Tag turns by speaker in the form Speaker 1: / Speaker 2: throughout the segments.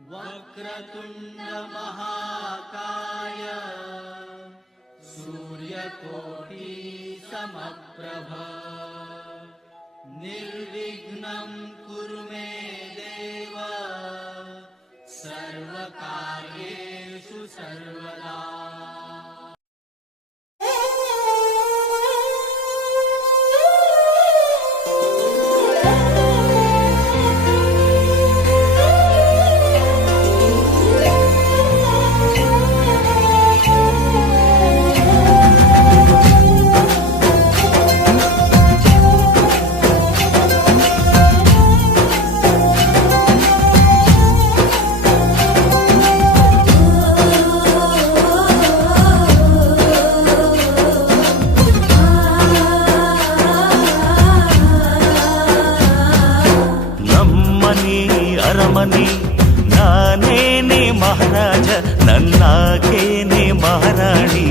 Speaker 1: वक्रतुण्डमहाकाय सूर्यकोटी समप्रभा निर्विघ्नम् कुर्मे देव सर्वकार्येषु
Speaker 2: सर्व ರಮಣಿ ನಾನೇನೆ ಮಹಾರಾಜ ನನ್ನಾಗೇನೆ ಮಹಾರಾಣಿ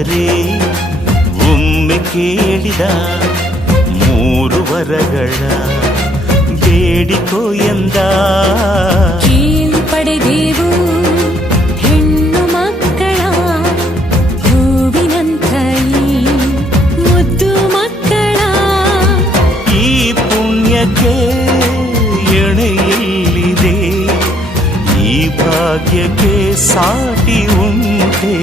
Speaker 2: ಆದರೆ ಒಮ್ಮೆ ಕೇಳಿದ ಮೂರು ವರಗಳ ಬೇಡಿಕೋ ಎಂದ?
Speaker 3: ಕೇಳಿ ಪಡೆದೇವು ಹೆಣ್ಣು ಮಕ್ಕಳ ಹೂವಿನಂಥ ಮುದ್ದು ಮಕ್ಕಳ.
Speaker 2: ಈ ಪುಣ್ಯಕ್ಕೆ ಎಣೆಯಲ್ಲಿದೆ ಈ ಭಾಗ್ಯಕ್ಕೆ ಸಾಟಿ ಉಂಟೇ?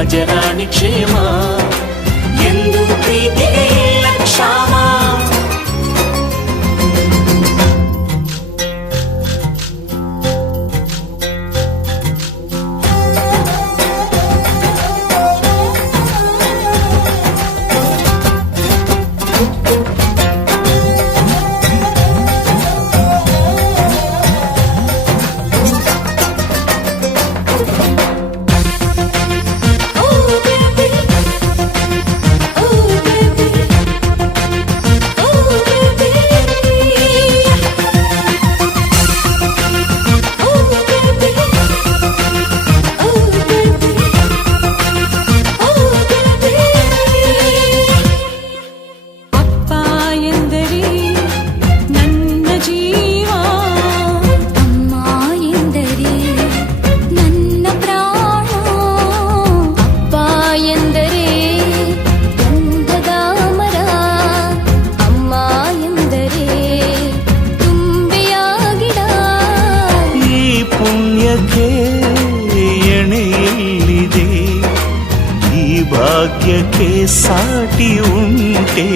Speaker 2: రాజరాణి క్షేమా? మాయకే సాటి ఉంటే